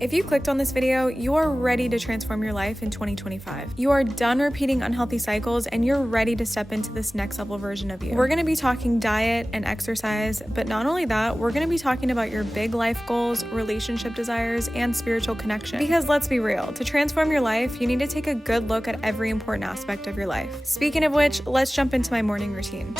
If you clicked on this video, you are ready to transform your life in 2025. You are done repeating unhealthy cycles and you're ready to step into this next level version of you. We're gonna be talking diet and exercise, but not only that, we're gonna be talking about your big life goals, relationship desires, and spiritual connection. Because let's be real, to transform your life, you need to take a good look at every important aspect of your life. Speaking of which, let's jump into my morning routine.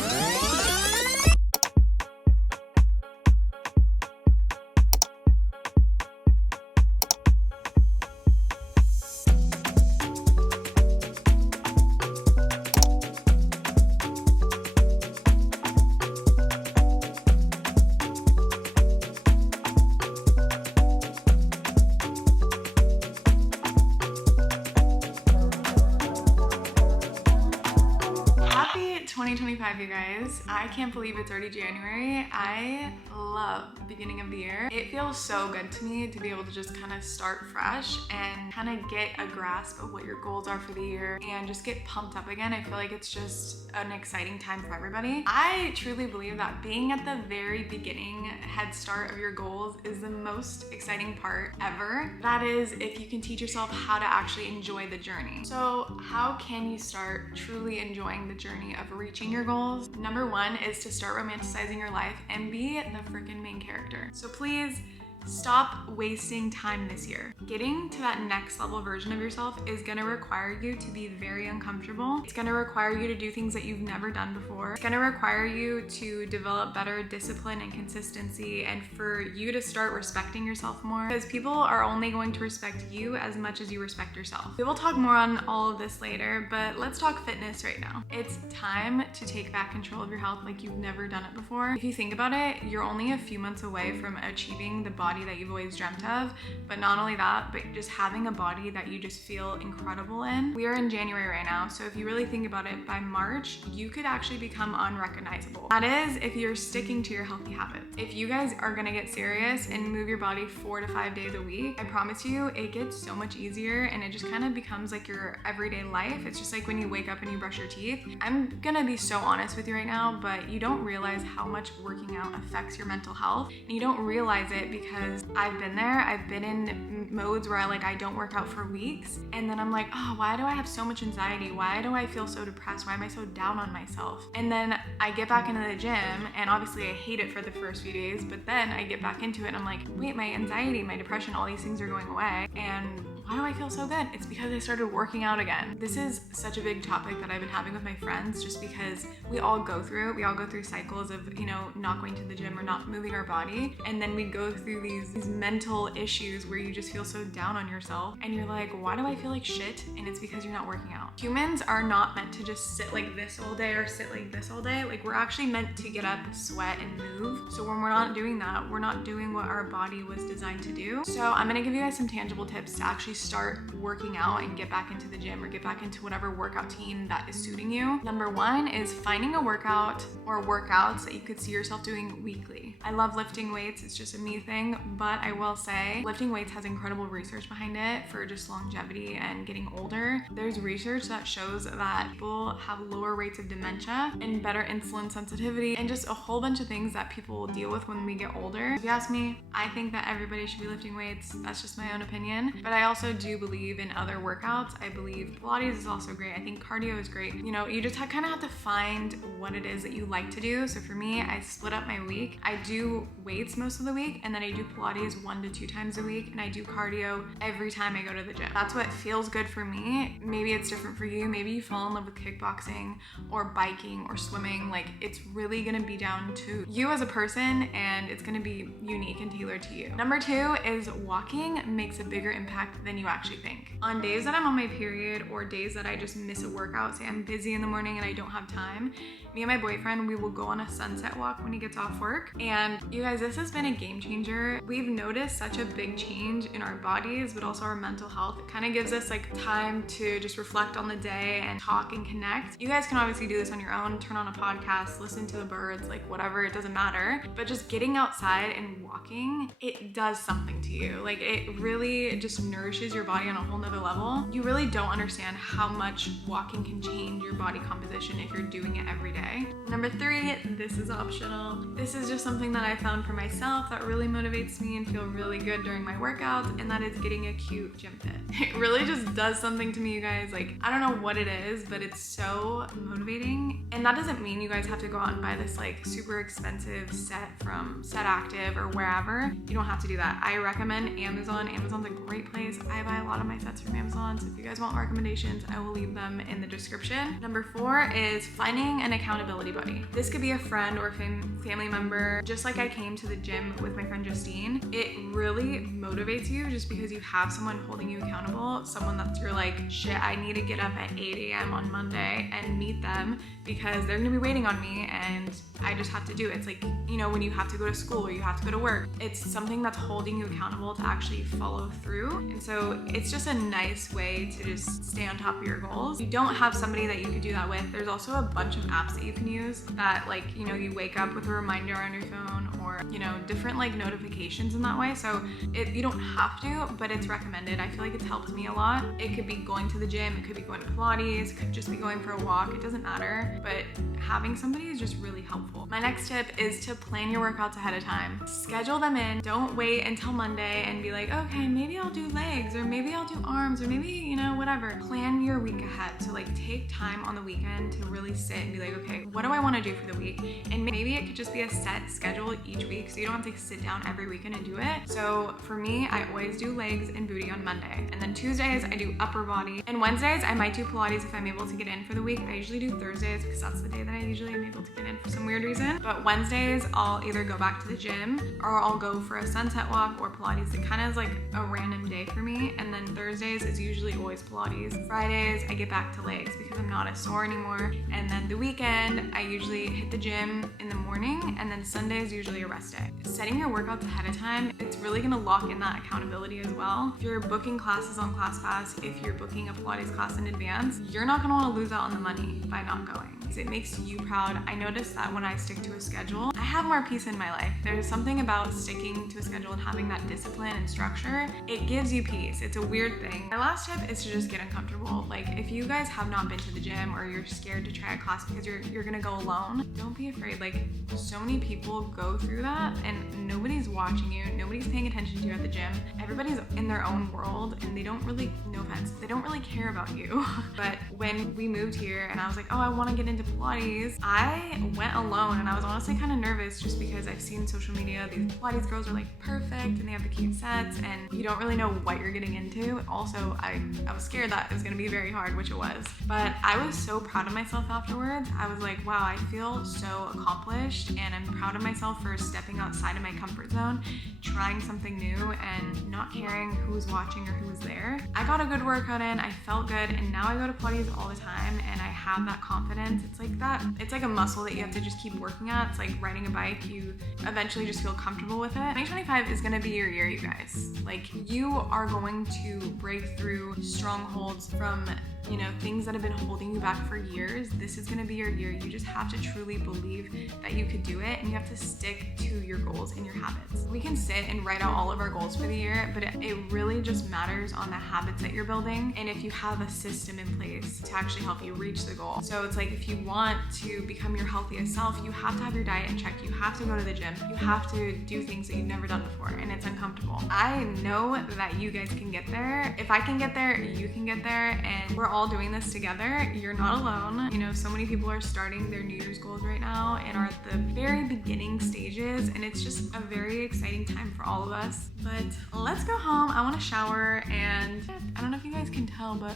Happy 2025, you guys. I can't believe it's already January. I love the beginning of the year. It feels so good to me to be able to just kind of start fresh and kind of get a grasp of what your goals are for the year and just get pumped up again. I feel like it's just an exciting time for everybody. I truly believe that being at the very beginning head start of your goals is the most exciting part ever. That is, if you can teach yourself how to actually enjoy the journey. So how can you start truly enjoying the journey of reaching your goals? Number one is to start romanticizing your life and be the freaking main character. So please stop wasting time this year. Getting to that next level version of yourself is gonna require you to be very uncomfortable. It's gonna require you to do things that you've never done before. It's gonna require you to develop better discipline and consistency, and for you to start respecting yourself more, because people are only going to respect you as much as you respect yourself. We will talk more on all of this later, but let's talk fitness right now. It's time to take back control of your health like you've never done it before. If you think about it, you're only a few months away from achieving the body that you've always dreamt of, but not only that, but just having a body that you just feel incredible in. We are in January right now, so if you really think about it, by March, you could actually become unrecognizable. That is, if you're sticking to your healthy habits. If you guys are gonna get serious and move your body 4 to 5 days a week, I promise you, it gets so much easier and it just kind of becomes like your everyday life. It's just like when you wake up and you brush your teeth. I'm gonna be so honest with you right now, but you don't realize how much working out affects your mental health, and you don't realize it because I've been there. I've been in modes where I don't work out for weeks, and then I'm like, oh, why do I have so much anxiety? Why do I feel so depressed? Why am I so down on myself? And then I get back into the gym, and obviously I hate it for the first few days, but then I get back into it and I'm like, wait, my anxiety, my depression, all these things are going away, and why do I feel so good? It's because I started working out again. This is such a big topic that I've been having with my friends, just because we all go through cycles of, not going to the gym or not moving our body. And then we go through these mental issues where you just feel so down on yourself and you're like, why do I feel like shit? And it's because you're not working out. Humans are not meant to just sit like this all day or sit like this all day. Like, we're actually meant to get up, sweat, and move. So when we're not doing that, we're not doing what our body was designed to do. So I'm gonna give you guys some tangible tips to actually start working out and get back into the gym or get back into whatever workout routine that is suiting you. Number one is finding a workout or workouts that you could see yourself doing weekly. I love lifting weights. It's just a me thing, but I will say lifting weights has incredible research behind it for just longevity and getting older. There's research that shows that people have lower rates of dementia and better insulin sensitivity and just a whole bunch of things that people deal with when we get older. If you ask me, I think that everybody should be lifting weights. That's just my own opinion, but I also do believe in other workouts. I believe Pilates is also great. I think cardio is great. You just kind of have to find what it is that you like to do. So for me, I split up my week. I do weights most of the week, and then I do Pilates 1 to 2 times a week, and I do cardio every time I go to the gym. That's what feels good for me. Maybe it's different for you. Maybe you fall in love with kickboxing or biking or swimming. Like, it's really gonna be down to you as a person, and it's gonna be unique and tailored to you. Number 2 is walking makes a bigger impact than you actually think. On days that I'm on my period or days that I just miss a workout, say I'm busy in the morning and I don't have time, me and my boyfriend, we will go on a sunset walk when he gets off work. And you guys, this has been a game changer. We've noticed such a big change in our bodies, but also our mental health. It kind of gives us like time to just reflect on the day and talk and connect. You guys can obviously do this on your own, turn on a podcast, listen to the birds, like whatever, it doesn't matter. But just getting outside and walking, it does something to you. Like, it really just nourishes pushes your body on a whole nother level, you really don't understand how much walking can change your body composition if you're doing it every day. Number 3, this is optional. This is just something that I found for myself that really motivates me and feel really good during my workouts, and that is getting a cute gym fit. It really just does something to me, you guys. Like, I don't know what it is, but it's so motivating. And that doesn't mean you guys have to go out and buy this like super expensive set from Set Active or wherever. You don't have to do that. I recommend Amazon. Amazon's a great place. I buy a lot of my sets from Amazon, so if you guys want recommendations, I will leave them in the description. Number 4 is finding an accountability buddy. This could be a friend or family member. Just like I came to the gym with my friend Justine, it really motivates you just because you have someone holding you accountable, someone that you're like, shit, I need to get up at 8 a.m. on Monday and meet them because they're gonna be waiting on me and I just have to do it. It's like, you know, when you have to go to school or you have to go to work, it's something that's holding you accountable to actually follow through. And so it's just a nice way to just stay on top of your goals. You don't have somebody that you could do that with. There's also a bunch of apps that you can use that, like, you know, you wake up with a reminder on your phone or, you know, different like notifications in that way. So you don't have to, but it's recommended. I feel like it's helped me a lot. It could be going to the gym, it could be going to Pilates, it could just be going for a walk. It doesn't matter, but having somebody is just really helpful. My next tip is to plan your workouts ahead of time. Schedule them in. Don't wait until Monday and be like, okay, maybe I'll do legs or maybe I'll do arms or maybe, you know, whatever. Plan your week ahead. So like take time on the weekend to really sit and be like, okay, what do I want to do for the week? And maybe it could just be a set schedule each week, so you don't have to sit down every weekend and do it. So for me, I always do legs and booty on Monday. And then Tuesdays, I do upper body. And Wednesdays, I might do Pilates if I'm able to get in for the week. I usually do Thursdays because that's the day that I usually am able to get in for some weird reason. But Wednesdays, I'll either go back to the gym or I'll go for a sunset walk or Pilates. It kind of is like a random day for me. And then Thursdays is usually always Pilates. Fridays, I get back to legs because I'm not as sore anymore. And then the weekend, I usually hit the gym in the morning, and then Sunday is usually a rest day. Setting your workouts ahead of time, it's really gonna lock in that accountability as well. If you're booking classes on ClassPass, if you're booking a Pilates class in advance, you're not gonna wanna lose out on the money by not going. It makes you proud. I noticed that when I stick to a schedule, I have more peace in my life. There's something about sticking to a schedule and having that discipline and structure. It gives you peace. It's a weird thing. My last tip is to just get uncomfortable. Like, if you guys have not been to the gym or you're scared to try a class because you're gonna go alone, don't be afraid. Like, so many people go through that and nobody's watching you, nobody's paying attention to you at the gym. Everybody's in their own world and they don't really, no offense, they don't really care about you. But when we moved here and I was like, oh, I want to get into Pilates, I went alone and I was honestly kind of nervous just because I've seen social media, these Pilates girls are like perfect and they have the cute sets and you don't really know what you're getting into. Also, I was scared that it was going to be very hard, which it was. But I was so proud of myself afterwards. I was like, wow, I feel so accomplished and I'm proud of myself for stepping outside of my comfort zone, trying something new and not caring who was watching or who was there. I got a good workout in, I felt good, and now I go to Pilates all the time and I have that confidence. It's like a muscle that you have to just keep working at. It's like riding a bike. You eventually just feel comfortable with it. 2025 is gonna be your year, you guys. Like, you are going to break through strongholds from, you know, things that have been holding you back for years. This is gonna be your year. You just have to truly believe that you could do it and you have to stick to your goals and your habits. We can sit and write out all of our goals for the year, but it really just matters on the habits that you're building and if you have a system in place to actually help you reach the goal. So it's like, if you want to become your healthiest self, you have to have your diet in check. You have to go to the gym. You have to do things that you've never done before, and it's uncomfortable. I know that you guys can get there. If I can get there, you can get there, and we're all doing this together. You're not alone. You know, so many people are starting their New Year's goals right now and are at the very beginning stages, and it's just a very exciting time for all of us. But let's go home. I want to shower, and I don't know if you guys can tell, but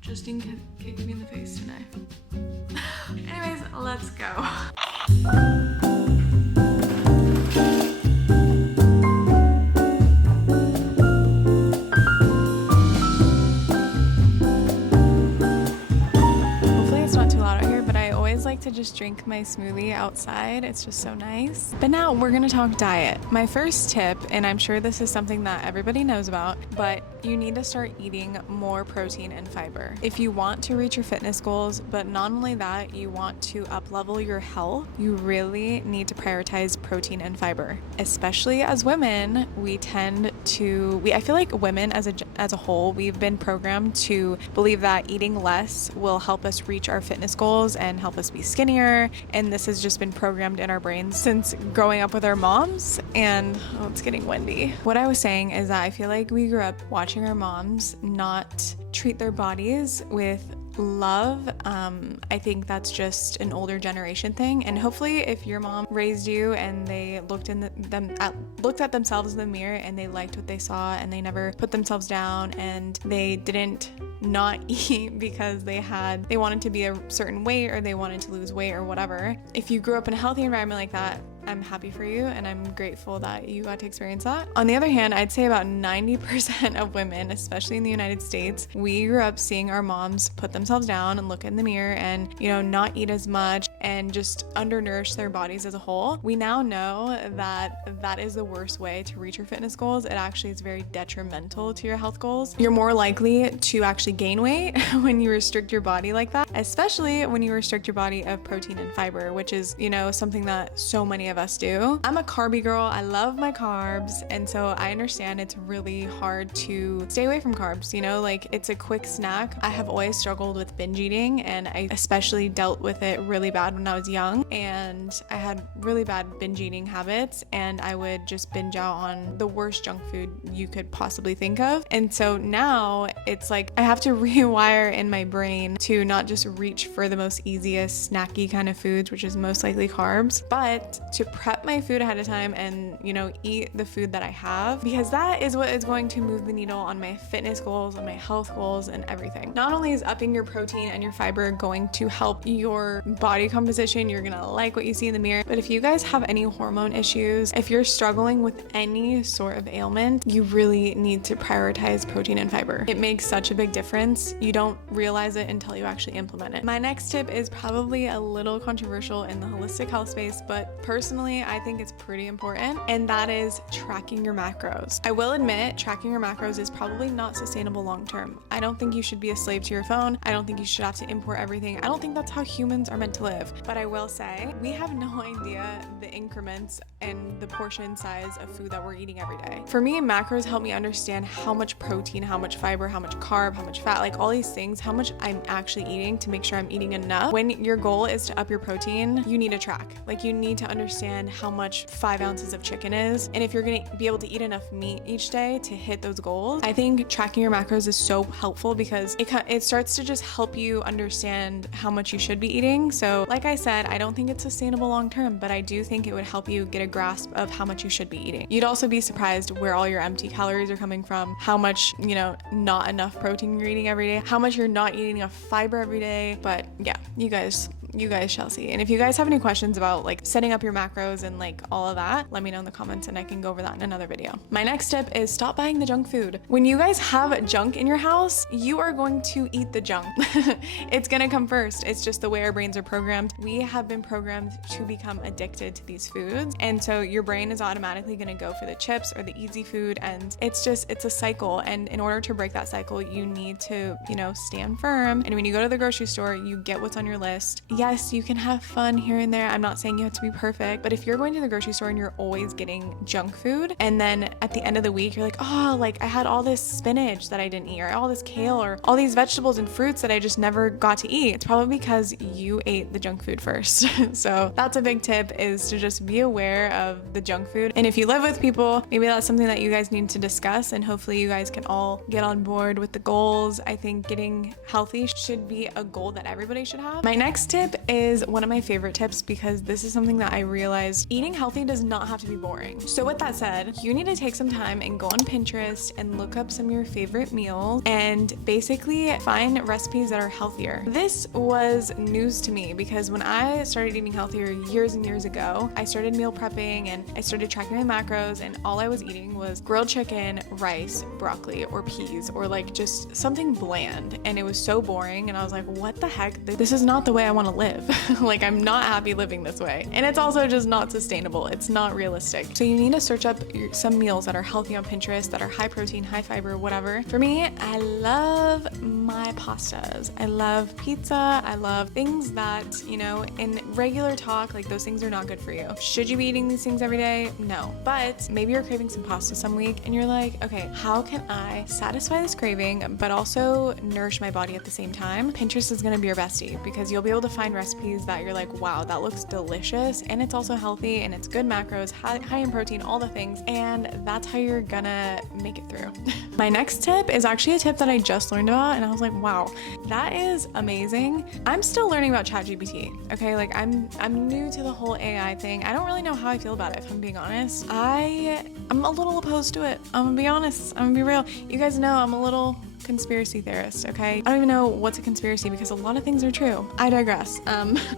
Justine kicked me in the face today. Anyways, let's go. just drink my smoothie outside. It's just so nice. But now we're gonna talk diet. My first tip, and I'm sure this is something that everybody knows about, but you need to start eating more protein and fiber. If you want to reach your fitness goals, but not only that, you want to up-level your health, you really need to prioritize protein and fiber. Especially as women, I feel like women as a whole, we've been programmed to believe that eating less will help us reach our fitness goals and help us be skinnier. And this has just been programmed in our brains since growing up with our moms. And it's getting windy. What I was saying is that I feel like we grew up watching our moms not treat their bodies with love. I think that's just an older generation thing, and hopefully if your mom raised you and they looked at themselves in the mirror and they liked what they saw and they never put themselves down and they didn't not eat because they wanted to be a certain weight or they wanted to lose weight or whatever. If you grew up in a healthy environment like that, I'm happy for you and I'm grateful that you got to experience that. On the other hand, I'd say about 90% of women, especially in the United States, we grew up seeing our moms put themselves down and look in the mirror and, not eat as much and just undernourish their bodies as a whole. We now know that that is the worst way to reach your fitness goals. It actually is very detrimental to your health goals. You're more likely to actually gain weight when you restrict your body like that, especially when you restrict your body of protein and fiber, which is, something that so many of us do. I'm a carby girl. I love my carbs. And so I understand it's really hard to stay away from carbs, like it's a quick snack. I have always struggled with binge eating and I especially dealt with it really bad when I was young, and I had really bad binge eating habits and I would just binge out on the worst junk food you could possibly think of. And so now it's like I have to rewire in my brain to not just reach for the most easiest snacky kind of foods, which is most likely carbs, but to prep my food ahead of time and, eat the food that I have, because that is what is going to move the needle on my fitness goals, on my health goals, and everything. Not only is upping your protein and your fiber going to help your body composition, you're gonna like what you see in the mirror, but if you guys have any hormone issues, if you're struggling with any sort of ailment, you really need to prioritize protein and fiber. It makes such a big difference. You don't realize it until you actually implement it. My next tip is probably a little controversial in the holistic health space, but personally, I think it's pretty important, and that is tracking your macros. I will admit, tracking your macros is probably not sustainable long term. I don't think you should be a slave to your phone. I don't think you should have to import everything. I don't think that's how humans are meant to live. But I will say, we have no idea the increments and the portion size of food that we're eating every day. For me, macros help me understand how much protein, how much fiber, how much carb, how much fat, like all these things, how much I'm actually eating to make sure I'm eating enough. When your goal is to up your protein, you need to track. Like you need to understand how much 5 ounces of chicken is. And if you're gonna be able to eat enough meat each day to hit those goals, I think tracking your macros is so helpful because it starts to just help you understand how much you should be eating. So like I said, I don't think it's sustainable long term, but I do think it would help you get a grasp of how much you should be eating. You'd also be surprised where all your empty calories are coming from, how much, not enough protein you're eating every day, how much you're not eating enough fiber every day. But yeah, you guys shall see. And if you guys have any questions about like setting up your macros and like all of that, let me know in the comments and I can go over that in another video. My next tip is stop buying the junk food. When you guys have junk in your house, you are going to eat the junk. It's gonna come first. It's just the way our brains are programmed. We have been programmed to become addicted to these foods. And so your brain is automatically gonna go for the chips or the easy food. And it's a cycle. And in order to break that cycle, you need to, stand firm. And when you go to the grocery store, you get what's on your list. Yes, you can have fun here and there. I'm not saying you have to be perfect, but if you're going to the grocery store and you're always getting junk food, and then at the end of the week, you're like, oh, like I had all this spinach that I didn't eat, or all this kale, or all these vegetables and fruits that I just never got to eat. It's probably because you ate the junk food first. So that's a big tip, is to just be aware of the junk food. And if you live with people, maybe that's something that you guys need to discuss, and hopefully you guys can all get on board with the goals. I think getting healthy should be a goal that everybody should have. My next tip is one of my favorite tips because this is something that I realized eating healthy does not have to be boring. So with that said, you need to take some time and go on Pinterest and look up some of your favorite meals and basically find recipes that are healthier. This was news to me because when I started eating healthier years and years ago, I started meal prepping and I started tracking my macros, and all I was eating was grilled chicken, rice, broccoli, or peas, or like just something bland. And it was so boring, and I was like, what the heck? This is not the way I want to live. Like, I'm not happy living this way. And it's also just not sustainable. It's not realistic. So you need to search up some meals that are healthy on Pinterest, that are high protein, high fiber, whatever. For me, I love my pastas. I love pizza. I love things that, you know, in regular talk, like those things are not good for you. Should you be eating these things every day? No. But maybe you're craving some pasta some week and you're like, okay, how can I satisfy this craving but also nourish my body at the same time? Pinterest is gonna be your bestie because you'll be able to find recipes that you're like, wow, that looks delicious, and it's also healthy and it's good macros, high in protein, all the things, and that's how you're gonna make it through. My next tip is actually a tip that I just learned about, and I was like, wow, that is amazing. I'm still learning about ChatGPT, okay? Like, I'm new to the whole AI thing. I don't really know how I feel about it, if I'm being honest. I'm a little opposed to it. I'm gonna be honest. I'm gonna be real. You guys know I'm a little conspiracy theorist, okay? I don't even know what's a conspiracy because a lot of things are true. I digress.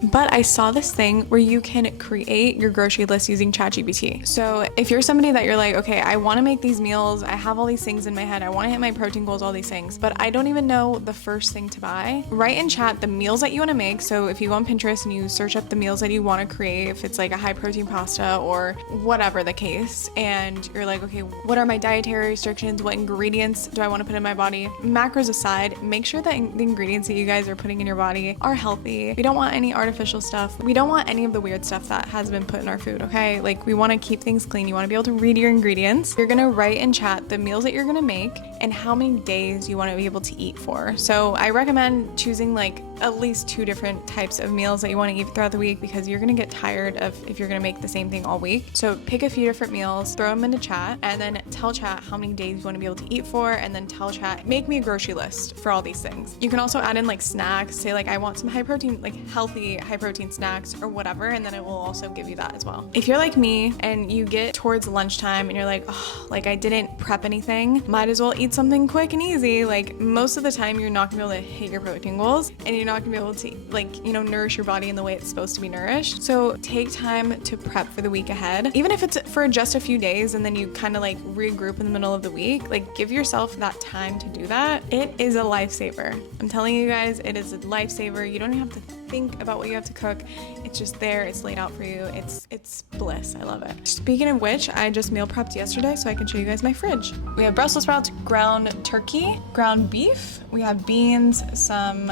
But I saw this thing where you can create your grocery list using ChatGPT. So if you're somebody that you're like, okay, I want to make these meals, I have all these things in my head, I want to hit my protein goals, all these things, but I don't even know the first thing to buy, write in chat the meals that you want to make. So if you go on Pinterest and you search up the meals that you want to create, if it's like a high protein pasta or whatever the case, and you're like, okay, what are my dietary restrictions? What ingredients do I want to put in my body? Macros aside, make sure that the ingredients that you guys are putting in your body are healthy. We don't want any artificial stuff. We don't want any of the weird stuff that has been put in our food, okay? Like, we want to keep things clean. You want to be able to read your ingredients. You're gonna write in chat the meals that you're gonna make and how many days you want to be able to eat for. So I recommend choosing like at least 2 different types of meals that you want to eat throughout the week because you're gonna get tired of if you're gonna make the same thing all week. So pick a few different meals, throw them into chat, and then tell chat how many days you want to be able to eat for, and then tell chat, make me a grocery list for all these things. You can also add in like snacks, say like I want some high protein, like healthy high protein snacks or whatever, and then it will also give you that as well. If you're like me and you get towards lunchtime and you're like, oh, like I didn't prep anything, might as well eat something quick and easy. Like, most of the time you're not gonna be able to hit your protein goals and you're not gonna be able to, like, you know, nourish your body in the way it's supposed to be nourished. So take time to prep for the week ahead, even if it's for just a few days, and then you kind of like regroup in the middle of the week. Like, give yourself that time to do that. It is a lifesaver. I'm telling you guys, it is a lifesaver. You don't even have to think about what you have to cook. It's just there. It's laid out for you. It's bliss. I love it. Speaking of which, I just meal prepped yesterday so I can show you guys my fridge. We have Brussels sprouts, ground turkey, ground beef. We have beans, some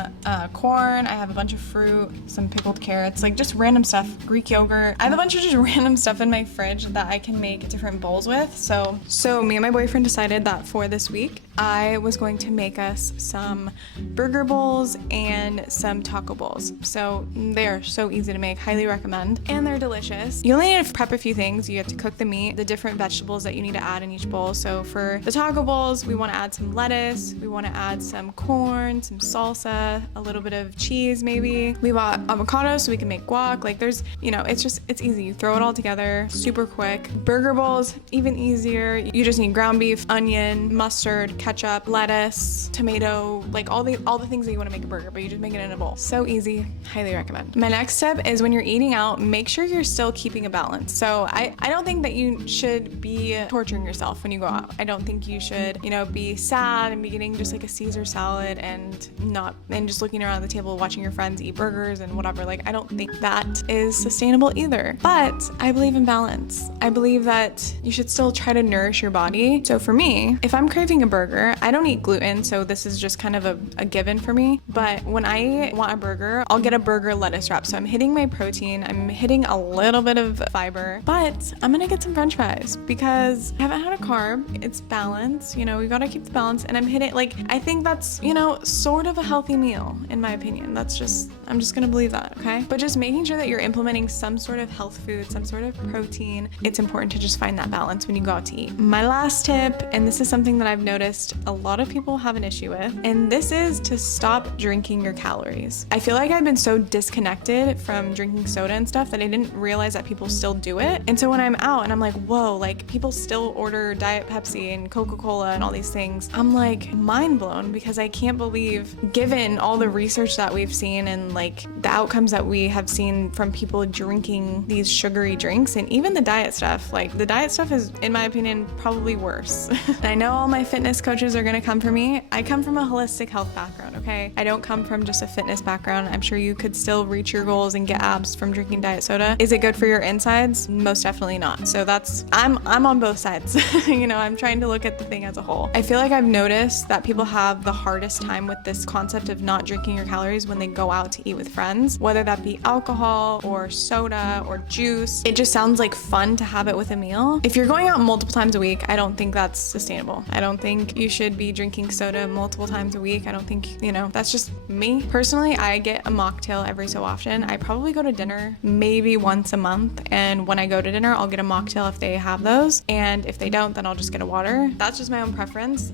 corn. I have a bunch of fruit, some pickled carrots, like just random stuff, Greek yogurt. I have a bunch of just random stuff in my fridge that I can make different bowls with. So me and my boyfriend decided that for this week, I was going to make us some burger bowls and some taco bowls. So they are so easy to make, highly recommend, and they're delicious. You only need to prep a few things. You have to cook the meat, the different vegetables that you need to add in each bowl. So for the taco bowls, we want to add some lettuce, we want to add some corn, some salsa, a little bit of cheese maybe. We bought avocado so we can make guac. Like, there's, you know, it's easy. You throw it all together, super quick. Burger bowls, even easier. You just need ground beef, onion, mustard, ketchup, lettuce, tomato, like all the things that you want to make a burger, but you just make it in a bowl. So easy, highly recommend. My next step is when you're eating out, make sure you're still keeping a balance. So I don't think that you should be torturing yourself when you go out. I don't think you should, you know, be sad and be getting just like a Caesar salad and just looking around the table watching your friends eat burgers and whatever. Like, I don't think that is sustainable either. But I believe in balance. I believe that you should still try to nourish your body. So for me, if I'm craving a burger, I don't eat gluten, so this is just kind of a given for me. But when I want a burger, I'll get a burger lettuce wrap. So I'm hitting my protein, I'm hitting a little bit of fiber, but I'm gonna get some french fries because I haven't had a carb. It's balance, you know, we gotta keep the balance, and I'm hitting, like, I think that's, you know, sort of a healthy meal in my opinion. I'm just gonna believe that, okay? But just making sure that you're implementing some sort of health food, some sort of protein. It's important to just find that balance when you go out to eat. My last tip, and this is something that I've noticed a lot of people have an issue with, and this is to stop drinking your calories. I feel like I've been so disconnected from drinking soda and stuff that I didn't realize that people still do it. And so when I'm out and I'm like, whoa, like people still order Diet Pepsi and Coca-Cola and all these things, I'm like mind blown because I can't believe, given all the research that we've seen and like the outcomes that we have seen from people drinking these sugary drinks and even the diet stuff, like the diet stuff is, in my opinion, probably worse. And I know all my fitness coaches are gonna come for me. I come from a holistic health background, okay? I don't come from just a fitness background. I'm sure you could still reach your goals and get abs from drinking diet soda. Is it good for your insides? Most definitely not. So I'm on both sides. You know, I'm trying to look at the thing as a whole. I feel like I've noticed that people have the hardest time with this concept of not drinking your calories when they go out to eat with friends, whether that be alcohol or soda or juice. It just sounds like fun to have it with a meal. If you're going out multiple times a week, I don't think that's sustainable. I don't think you should be drinking soda multiple times a week. I don't think, you know, that's just me. Personally, I get a mocktail every so often. I probably go to dinner maybe once a month, and when I go to dinner, I'll get a mocktail if they have those, and if they don't, then I'll just get a water. That's just my own preference.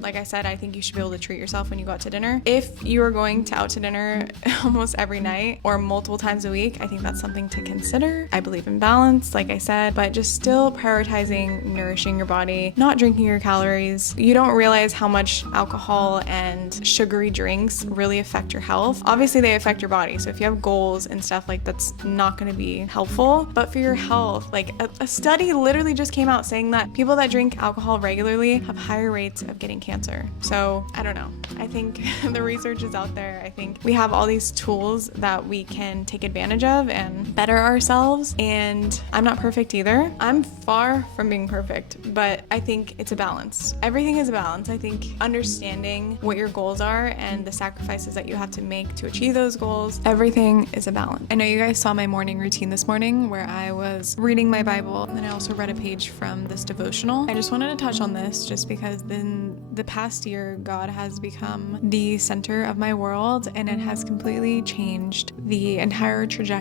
Like I said, I think you should be able to treat yourself when you go out to dinner. If you are going out to dinner almost every night or multiple times a week, I think that's something to consider. I believe in balance, like I said, but just still prioritizing nourishing your body, not drinking your calories. You don't realize how much alcohol and sugary drinks really affect your health. Obviously, they affect your body. So if you have goals and stuff, like that's not going to be helpful. But for your health, like a study literally just came out saying that people that drink alcohol regularly have higher rates of getting cancer. So I don't know. I think the research is out there. I think we have all these tools that we can take advantage of and better ourselves. And I'm not perfect either. I'm far from being perfect, but I think it's a balance. Everything is a balance. I think understanding what your goals are and the sacrifices that you have to make to achieve those goals, everything is a balance. I know you guys saw my morning routine this morning where I was reading my Bible, and I also read a page from this devotional. I just wanted to touch on this just because in the past year, God has become the center of my world, and it has completely changed the entire trajectory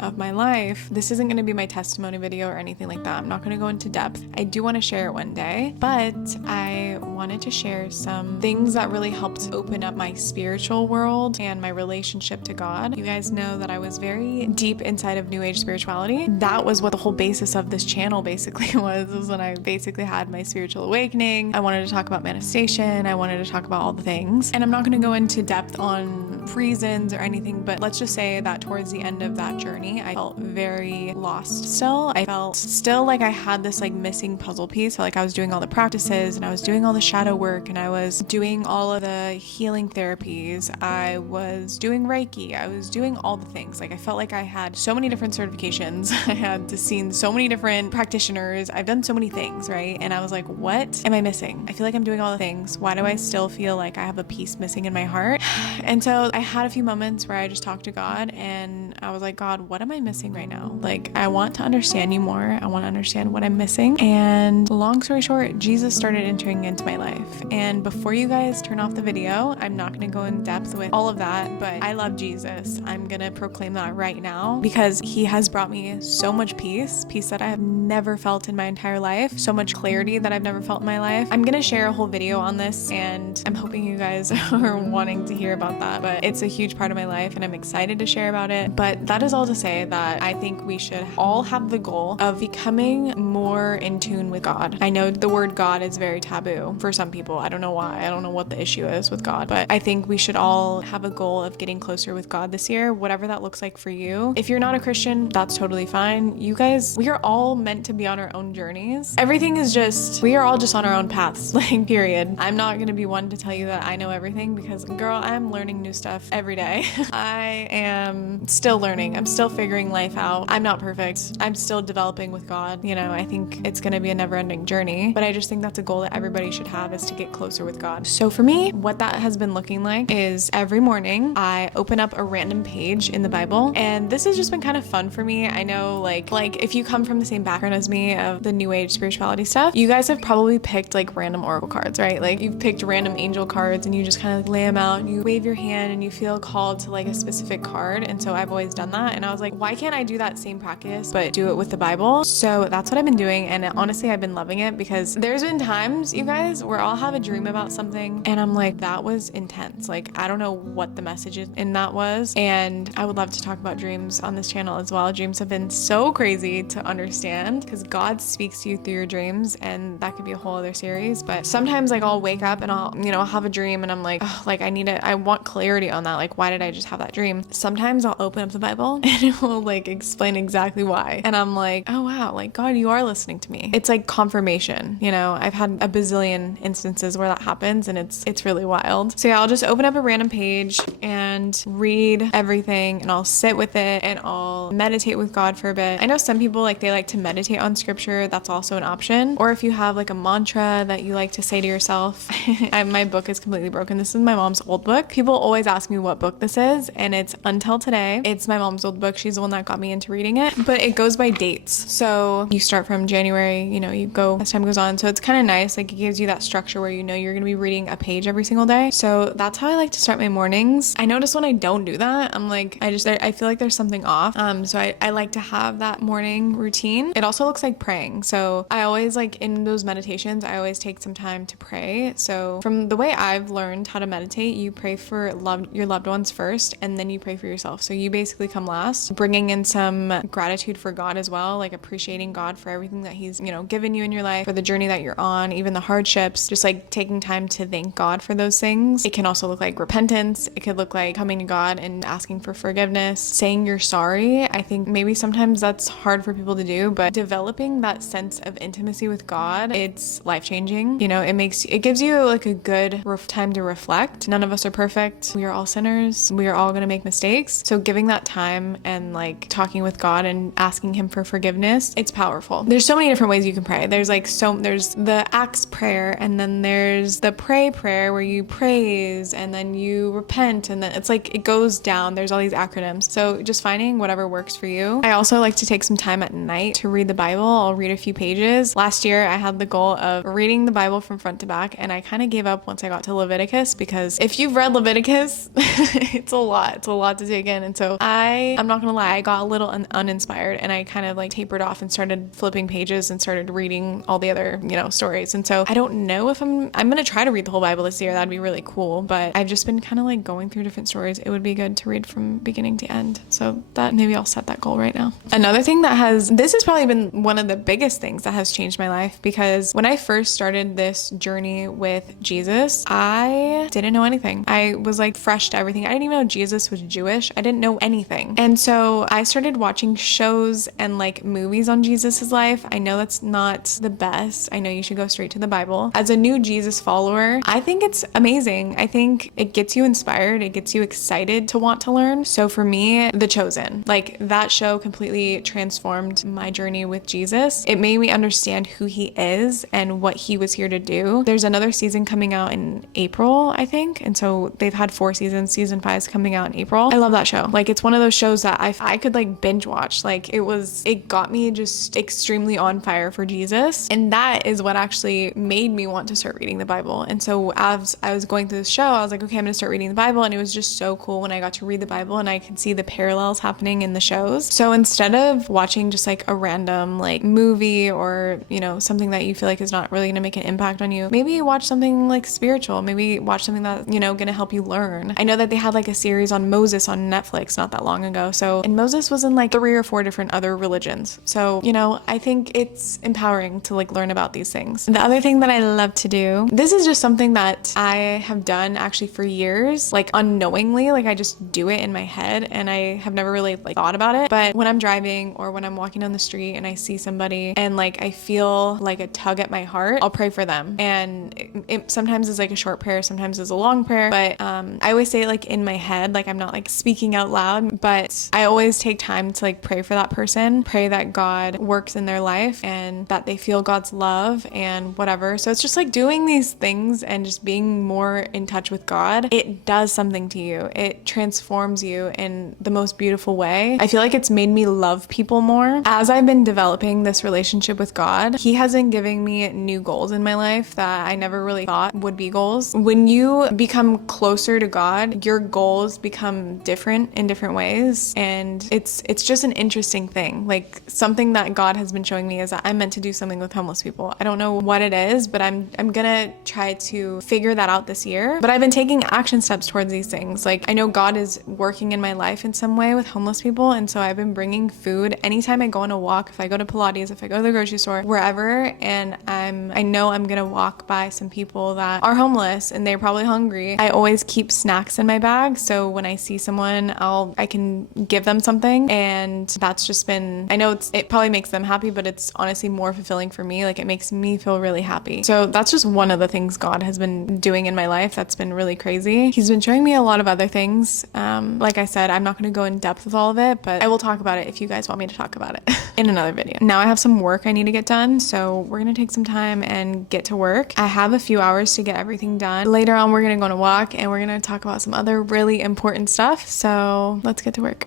of my life. This isn't going to be my testimony video or anything like that. I'm not going to go into depth. I do want to share it one day, but I wanted to share some things that really helped open up my spiritual world and my relationship to God. You guys know that I was very deep inside of New Age spirituality. That was what the whole basis of this channel basically was when I basically had my spiritual awakening. I wanted to talk about manifestation. I wanted to talk about all the things. And I'm not going to go into depth on reasons or anything, but let's just say that towards the end of that journey, I felt very lost still. I felt still like I had this like missing puzzle piece. So like I was doing all the practices and I was doing all the shadow work and I was doing all of the healing therapies. I was doing Reiki. I was doing all the things. Like I felt like I had so many different certifications. I had seen so many different practitioners. I've done so many things, right? And I was like, what am I missing? I feel like I'm doing all the things. Why do I still feel like I have a piece missing in my heart? And so I had a few moments where I just talked to God and I was like, God, what am I missing right now? Like, I want to understand you more. I want to understand what I'm missing. And long story short, Jesus started entering into my life. And before you guys turn off the video, I'm not going to go in depth with all of that, but I love Jesus. I'm going to proclaim that right now because he has brought me so much peace that I have never felt in my entire life, so much clarity that I've never felt in my life. I'm going to share a whole video on this and I'm hoping you guys are wanting to hear about that, but it's a huge part of my life and I'm excited to share about it. But that is all to say that I think we should all have the goal of becoming more in tune with God. I know the word God is very taboo for some people. I don't know why. I don't know what the issue is with God, but I think we should all have a goal of getting closer with God this year, whatever that looks like for you. If you're not a Christian, that's totally fine. You guys, we are all meant to be on our own journeys. Everything is just, we are all just on our own paths, like period. I'm not going to be one to tell you that I know everything because girl, I'm learning new stuff every day. I am still learning. I'm still figuring life out. I'm not perfect. I'm still developing with God. You know, I think it's going to be a never-ending journey, but I just think that's a goal that everybody should have is to get closer with God. So for me, what that has been looking like is every morning I open up a random page in the Bible, and this has just been kind of fun for me. I know like if you come from the same background as me of the New Age spirituality stuff, you guys have probably picked like random oracle cards, right? Like you've picked random angel cards and you just kind of lay them out and you wave your hand and you feel called to like a specific card. And so I've always done that. And I was like, why can't I do that same practice, but do it with the Bible? So that's what I've been doing. And honestly, I've been loving it because there's been times, you guys, where I'll have a dream about something and I'm like, that was intense. Like, I don't know what the message in that was. And I would love to talk about dreams on this channel as well. Dreams have been so crazy to understand because God speaks to you through your dreams, and that could be a whole other series. But sometimes like I'll wake up and I'll have a dream and I'm like, oh, like I want clarity on that. Like, why did I just have that dream? Sometimes I'll open up the Bible and it will like explain exactly why. And I'm like, oh wow, like God, you are listening to me. It's like confirmation, you know. I've had a bazillion instances where that happens and it's really wild. So yeah, I'll just open up a random page and and read everything, and I'll sit with it and I'll meditate with God for a bit. I know some people like they like to meditate on scripture. That's also an option. Or if you have like a mantra that you like to say to yourself. My book is completely broken. This is my mom's old book. People always ask me what book this is, and it's Until Today. It's my mom's old book. She's the one that got me into reading it, but it goes by dates. So you start from January, you know, you go as time goes on. So it's kind of nice. Like it gives you that structure where you know you're going to be reading a page every single day. So that's how I like to start my mornings. I notice when I don't do that, I'm like, I feel like there's something off. So I like to have that morning routine. It also looks like praying. So I always like in those meditations, I always take some time to pray. So from the way I've learned how to meditate, you pray for your loved ones first, and then you pray for yourself. So you basically come last, bringing in some gratitude for God as well, like appreciating God for everything that he's, you know, given you in your life, for the journey that you're on, even the hardships, just like taking time to thank God for those things. It can also look like repentance. It could look like coming to God and asking for forgiveness, saying you're sorry. I think maybe sometimes that's hard for people to do, but developing that sense of intimacy with God, it's life-changing. You know, it gives you like a good time to reflect. None of us are perfect. We are all sinners. We are all going to make mistakes. So giving that time and like talking with God and asking him for forgiveness, it's powerful. There's so many different ways you can pray. There's the Acts prayer, and then there's the pray prayer where you praise and then you repent, and then it's like it goes down. There's all these acronyms. So just finding whatever works for you. I also like to take some time at night to read the Bible. I'll read a few pages. Last year I had the goal of reading the Bible from front to back, and I kind of gave up once I got to Leviticus, because if you've read Leviticus, it's a lot to take in. And so I'm not gonna lie, I got a little uninspired, and I kind of like tapered off and started flipping pages and started reading all the other, you know, stories. And so I don't know if I'm gonna try to read the whole Bible this year. That'd be really cool, but I've just been kind of like going through different stories. It would be good to read from beginning to end. So that maybe I'll set that goal right now. Another thing this has probably been one of the biggest things that has changed my life, because when I first started this journey with Jesus, I didn't know anything. I was like fresh to everything. I didn't even know Jesus was Jewish. I didn't know anything. And so I started watching shows and like movies on Jesus's life. I know that's not the best. I know you should go straight to the Bible. As a new Jesus follower, I think it's amazing. I think it gets you inspired. It gets you excited to want to learn. So for me, The Chosen, like that show completely transformed my journey with Jesus. It made me understand who he is and what he was here to do. There's another season coming out in April, I think. And so they've had 4 seasons. Season 5 is coming out in April. I love that show. Like it's one of those shows that I could like binge watch. Like it got me just extremely on fire for Jesus. And that is what actually made me want to start reading the Bible. And so as I was going through the show, I was like, okay, I'm gonna start reading the Bible. And it was just so cool when I got to read the Bible and I could see the parallels happening in the shows. So instead of watching just like a random like movie or, you know, something that you feel like is not really gonna make an impact on you, maybe watch something like spiritual. Maybe watch something that, you know, gonna help you learn. I know that they had like a series on Moses on Netflix not that long ago. And Moses was in like 3 or 4 different other religions. So, you know, I think it's empowering to like learn about these things. The other thing that I love to do, this is just something that I have done actually for years, like unknowingly, like I just do it in my head and I have never really like thought about it. But when I'm driving or when I'm walking down the street and I see somebody and like I feel like a tug at my heart, I'll pray for them. And it sometimes is like a short prayer, sometimes it's a long prayer, but I always say it like in my head, like I'm not like speaking out loud, but I always take time to like pray for that person, pray that God works in their life and that they feel God's love and whatever. So it's just like doing these things and just being more in touch with God. It does something to you. It transforms you in the most beautiful way. I feel like it's made me love people more. As I've been developing this relationship with God, he has been giving me new goals in my life that I never really thought would be goals. When you become closer to God, your goals become different in different ways. And it's just an interesting thing. Like something that God has been showing me is that I'm meant to do something with homeless people. I don't know what it is, but I'm gonna try to figure that out this year. But I've been taking action steps towards these things. Like I know God is working in my life in some way with homeless people. And so I've been bringing food anytime I go on a walk, if I go to Pilates, if I go to the grocery store, wherever, and I know I'm gonna walk by some people that are homeless and they're probably hungry. I always keep snacks in my bag. So when I see someone, I can give them something. And that's just been, I know it probably makes them happy, but it's honestly more fulfilling for me. Like it makes me feel really happy. So that's just one of the things God has been doing in my life that's been really crazy. He's been showing me a lot of other other things. Like I said, I'm not going to go in depth with all of it, but I will talk about it if you guys want me to talk about it in another video. Now I have some work I need to get done, so we're going to take some time and get to work. I have a few hours to get everything done. Later on, we're going to go on a walk and we're going to talk about some other really important stuff. So let's get to work.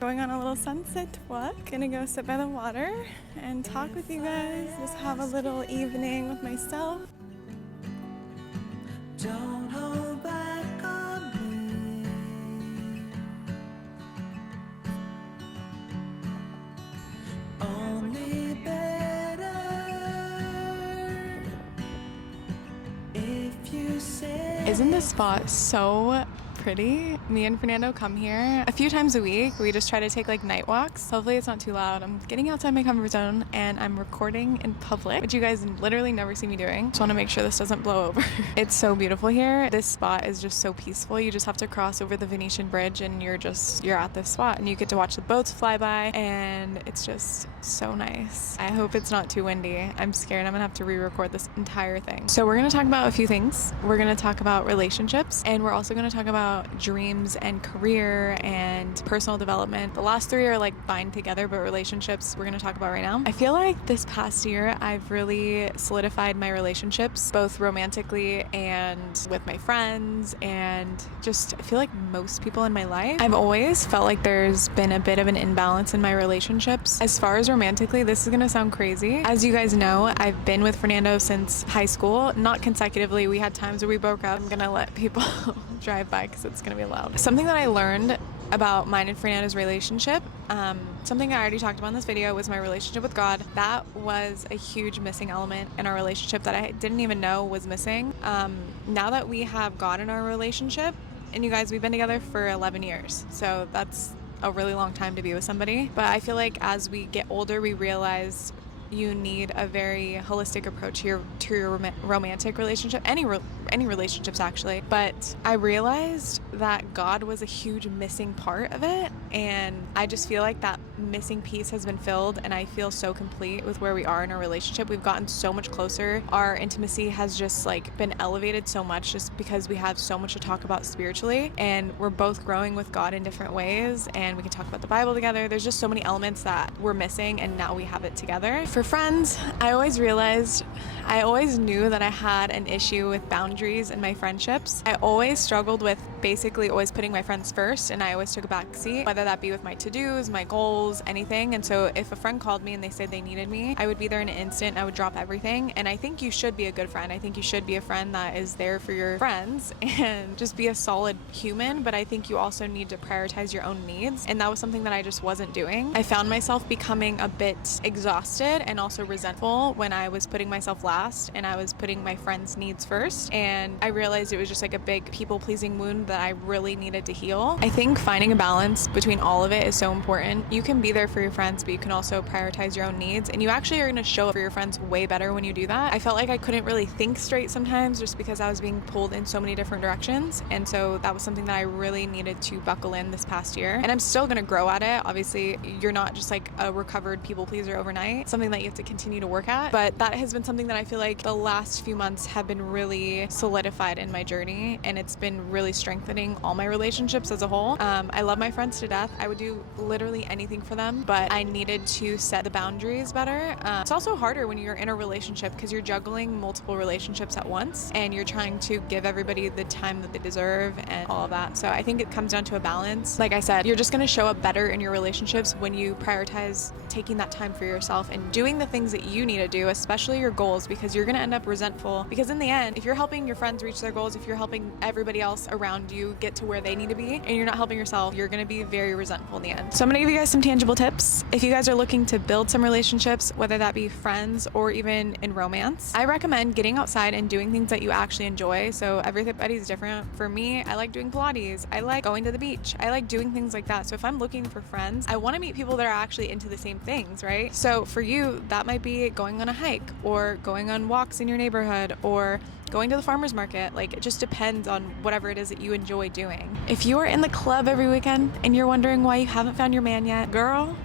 Going on a little sunset walk. Gonna go sit by the water and talk with you guys. Just have a little evening with myself. Don't hold back on me. Only better if you say. Isn't this spot so pretty? Me and Fernando come here a few times a week. We just try to take like night walks. Hopefully it's not too loud. I'm getting outside my comfort zone and I'm recording in public, which you guys literally never see me doing. Just want to make sure this doesn't blow over. It's so beautiful here. This spot is just so peaceful. You just have to cross over the Venetian Bridge and you're at this spot and you get to watch the boats fly by and it's just so nice. I hope it's not too windy. I'm scared I'm gonna have to re-record this entire thing. So we're gonna talk about a few things. We're gonna talk about relationships and we're also gonna talk about dreams and career and personal development. The last three are like bind together, but relationships we're going to talk about right now. I feel like this past year I've really solidified my relationships, both romantically and with my friends, and just I feel like most people in my life. I've always felt like there's been a bit of an imbalance in my relationships. As far as romantically, this is going to sound crazy. As you guys know, I've been with Fernando since high school, not consecutively. We had times where we broke up. I'm going to let people drive by because it's gonna be loud. Something that I learned about mine and Fernando's relationship, something I already talked about in this video, was my relationship with God. That was a huge missing element in our relationship that I didn't even know was missing. Now that we have God in our relationship, and you guys, we've been together for 11 years, so that's a really long time to be with somebody. But I feel like as we get older, we realize you need a very holistic approach to your romantic relationship, any relationships actually. But I realized that God was a huge missing part of it, and I just feel like that missing piece has been filled, and I feel so complete with where we are in our relationship. We've gotten so much closer. Our intimacy has just like been elevated so much just because we have so much to talk about spiritually, and we're both growing with God in different ways, and we can talk about the Bible together. There's just so many elements that we're missing, and now we have it together. For friends, I always knew that I had an issue with boundaries in my friendships. I always struggled with basically always putting my friends first, and I always took a back seat, whether that be with my to-dos, my goals, anything. And so if a friend called me and they said they needed me, I would be there in an instant. I would drop everything. And I think you should be a good friend. I think you should be a friend that is there for your friends and just be a solid human. But I think you also need to prioritize your own needs. And that was something that I just wasn't doing. I found myself becoming a bit exhausted and also resentful when I was putting myself last and I was putting my friends' needs first. And I realized it was just like a big people-pleasing wound that I really needed to heal. I think finding a balance between all of it is so important. You can be there for your friends, but you can also prioritize your own needs, and you actually are going to show up for your friends way better when you do that. I felt like I couldn't really think straight sometimes just because I was being pulled in so many different directions, and so that was something that I really needed to buckle in this past year, and I'm still going to grow at it. Obviously, you're not just like a recovered people pleaser overnight. It's something that you have to continue to work at, but that has been something that I feel like the last few months have been really solidified in my journey, and it's been really strengthening all my relationships as a whole. I love my friends to death. I would do literally anything for them, but I needed to set the boundaries better. It's also harder when you're in a relationship because you're juggling multiple relationships at once and you're trying to give everybody the time that they deserve and all of that. So I think it comes down to a balance. Like I said, you're just going to show up better in your relationships when you prioritize taking that time for yourself and doing the things that you need to do, especially your goals, because you're going to end up resentful. Because in the end, if you're helping your friends reach their goals, if you're helping everybody else around you get to where they need to be, and you're not helping yourself, you're going to be very resentful in the end. So I'm going to give you guys some tangible tips. If you guys are looking to build some relationships, whether that be friends or even in romance, I recommend getting outside and doing things that you actually enjoy. So everybody's different. For me, I like doing Pilates. I like going to the beach. I like doing things like that. So if I'm looking for friends, I want to meet people that are actually into the same things, right? So for you, that might be going on a hike or going on walks in your neighborhood or going to the farmer's market. Like, it just depends on whatever it is that you enjoy doing. If you are in the club every weekend and you're wondering why you haven't found your man yet, girl,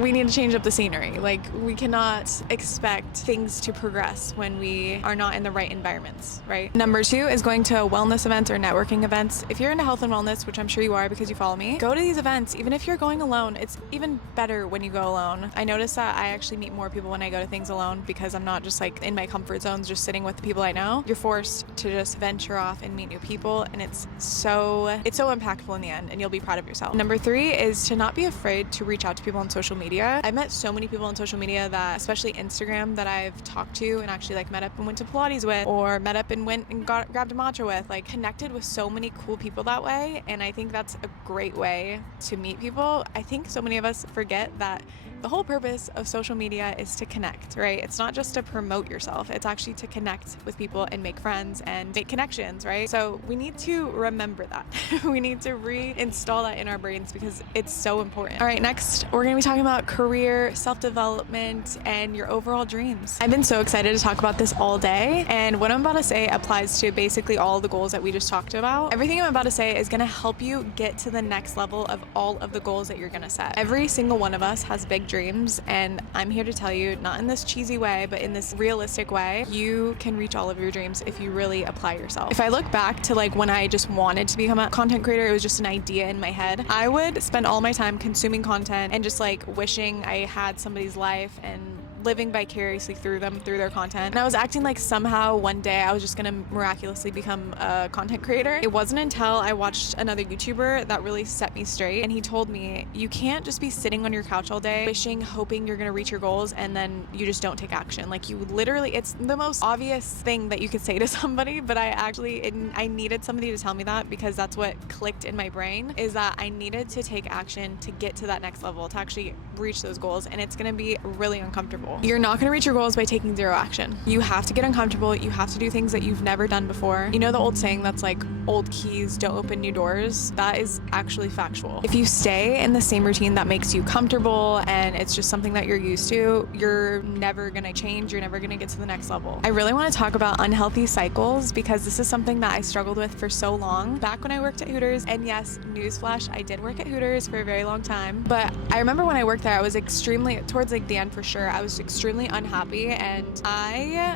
we need to change up the scenery. Like, we cannot expect things to progress when we are not in the right environments, right? Number 2 is going to wellness events or networking events. If you're into health and wellness, which I'm sure you are because you follow me, go to these events. Even if you're going alone, it's even better when you go alone. I notice that I actually meet more people when I go to things alone because I'm not just like in my comfort zones, just sitting with the people I know. You're forced to just venture off and meet new people, and it's so impactful in the end, and you'll be proud of yourself. Number 3 is to not be afraid to reach out to people on social media. I've met so many people on social media that, especially Instagram, that I've talked to and actually like met up and went to Pilates with, or met up and went and grabbed a matcha with, like connected with so many cool people that way. And I think that's a great way to meet people. I think so many of us forget that the whole purpose of social media is to connect, right? It's not just to promote yourself. It's actually to connect with people and make friends and make connections, right? So we need to remember that. We need to reinstall that in our brains because it's so important. All right, next, we're gonna be talking about career, self-development, and your overall dreams. I've been so excited to talk about this all day, and what I'm about to say applies to basically all the goals that we just talked about. Everything I'm about to say is gonna help you get to the next level of all of the goals that you're gonna set. Every single one of us has big dreams, and I'm here to tell you, not in this cheesy way, but in this realistic way, you can reach all of your dreams if you really apply yourself. If I look back to like when I just wanted to become a content creator, it was just an idea in my head. I would spend all my time consuming content and just like wishing I had somebody's life and living vicariously through them, through their content. And I was acting like somehow one day I was just gonna miraculously become a content creator. It wasn't until I watched another YouTuber that really set me straight, and he told me, you can't just be sitting on your couch all day wishing, hoping you're gonna reach your goals, and then you just don't take action. Like, you literally, it's the most obvious thing that you could say to somebody, but I needed somebody to tell me that, because that's what clicked in my brain, is that I needed to take action to get to that next level, to actually reach those goals, and it's gonna be really uncomfortable. You're not going to reach your goals by taking zero action. You have to get uncomfortable. You have to do things that you've never done before. You know the old saying that's like, old keys don't open new doors? That is actually factual. If you stay in the same routine that makes you comfortable and it's just something that you're used to, you're never going to change. You're never going to get to the next level. I really want to talk about unhealthy cycles because this is something that I struggled with for so long. Back when I worked at Hooters, and yes, newsflash, I did work at Hooters for a very long time, but I remember when I worked there, I was extremely, towards like the end for sure, I was extremely unhappy, and I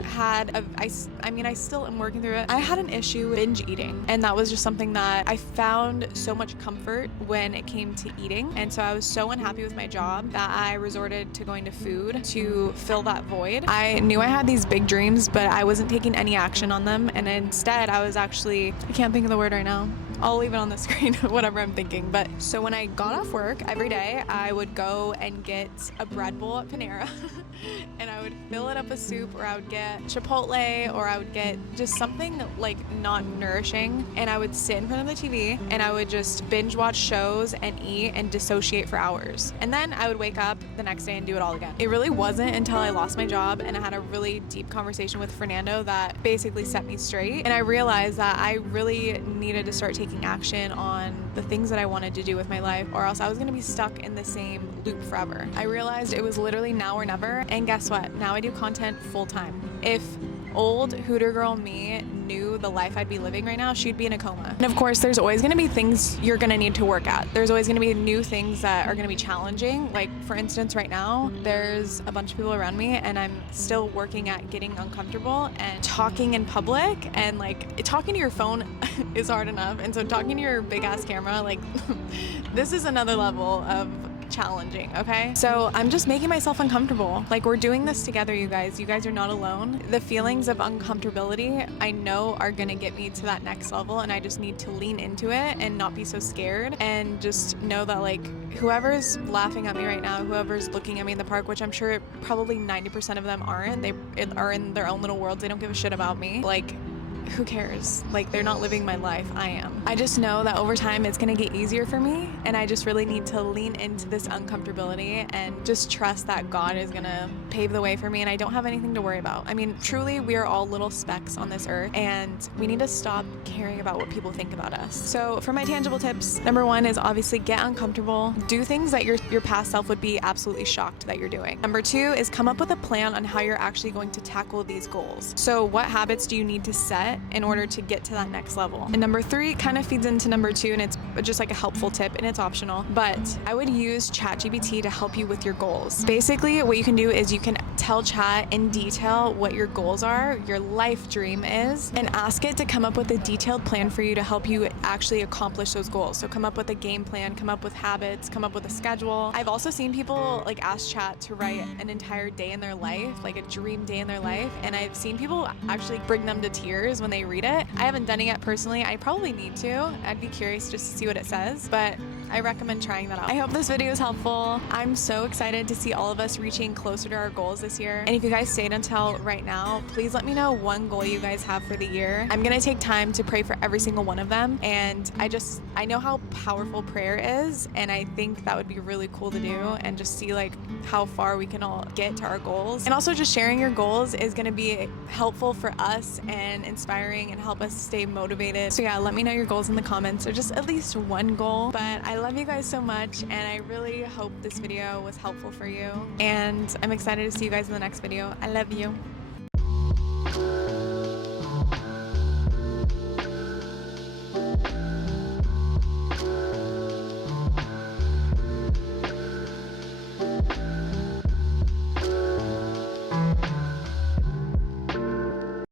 still am working through it. I had an issue with binge eating, and that was just something that I found so much comfort when it came to eating, and so I was so unhappy with my job that I resorted to going to food to fill that void. I knew I had these big dreams, but I wasn't taking any action on them, and instead I can't think of the word right now. I'll leave it on the screen, whatever I'm thinking. But so when I got off work every day, I would go and get a bread bowl at Panera and I would fill it up with soup, or I would get Chipotle, or I would get just something like not nourishing, and I would sit in front of the TV and I would just binge watch shows and eat and dissociate for hours. And then I would wake up the next day and do it all again. It really wasn't until I lost my job and I had a really deep conversation with Fernando that basically set me straight, and I realized that I really needed to start taking action on the things that I wanted to do with my life, or else I was going to be stuck in the same loop forever. I realized it was literally now or never, and guess what? Now I do content full time. If old Hooter girl me knew the life I'd be living right now, she'd be in a coma. And of course, there's always going to be things you're going to need to work at. There's always going to be new things that are going to be challenging. Like, for instance, right now, there's a bunch of people around me and I'm still working at getting uncomfortable and talking in public, and like talking to your phone is hard enough. And so talking to your big ass camera, like this is another level of challenging, okay? So I'm just making myself uncomfortable. Like, we're doing this together, you guys. You guys are not alone. The feelings of uncomfortability, I know, are gonna get me to that next level, and I just need to lean into it and not be so scared, and just know that like whoever's laughing at me right now, whoever's looking at me in the park, which I'm sure probably 90% of them aren't, they are in their own little worlds. They don't give a shit about me. Like, who cares? Like, they're not living my life. I am. I just know that over time it's gonna get easier for me, and I just really need to lean into this uncomfortability and just trust that God is gonna pave the way for me, and I don't have anything to worry about. I mean, truly, we are all little specks on this earth, and we need to stop caring about what people think about us. So for my tangible tips, number 1 is obviously get uncomfortable. Do things that your past self would be absolutely shocked that you're doing. Number 2 is come up with a plan on how you're actually going to tackle these goals. So what habits do you need to set in order to get to that next level? And number 3 kind of feeds into number 2, and it's just like a helpful tip, and it's optional, but I would use ChatGPT to help you with your goals. Basically, what you can do is you can tell Chat in detail what your goals are, your life dream is, and ask it to come up with a detailed plan for you to help you actually accomplish those goals. So come up with a game plan, come up with habits, come up with a schedule. I've also seen people like ask Chat to write an entire day in their life, like a dream day in their life, and I've seen people actually bring them to tears when they read it. I haven't done it yet personally. I probably need to. I'd be curious just to see what it says, but I recommend trying that out. I hope this video is helpful. I'm so excited to see all of us reaching closer to our goals this year. And if you guys stayed until right now, please let me know one goal you guys have for the year. I'm gonna take time to pray for every single one of them. And I know how powerful prayer is, and I think that would be really cool to do and just see like how far we can all get to our goals. And also just sharing your goals is gonna be helpful for us and inspiring and help us stay motivated. So yeah, let me know your goals in the comments, or just at least one goal. But I love you guys so much, and I really hope this video was helpful for you, and I'm excited to see you guys in the next video. I love you.